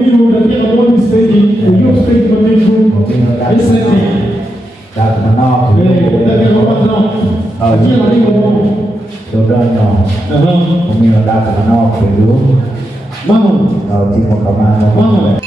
Miro that they are going to stay in your state for me to listen. That's my mouth. That is what I'm not. I feel like So don't know. Miro that's my mouth for you. Mama. Timo Kamano. Mama.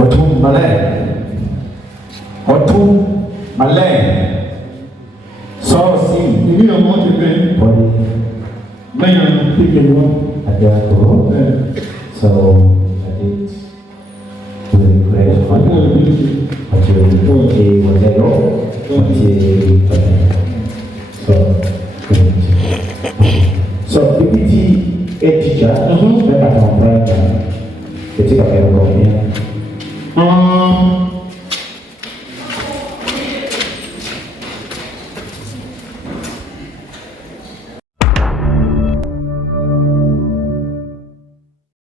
Hotum Malay. Hotum Malay. So see. You need a mountain. Body. Man, pick it up. Adako. So I did really great fun. Actually, whatever. So PPT a teacher, then I can write the teacher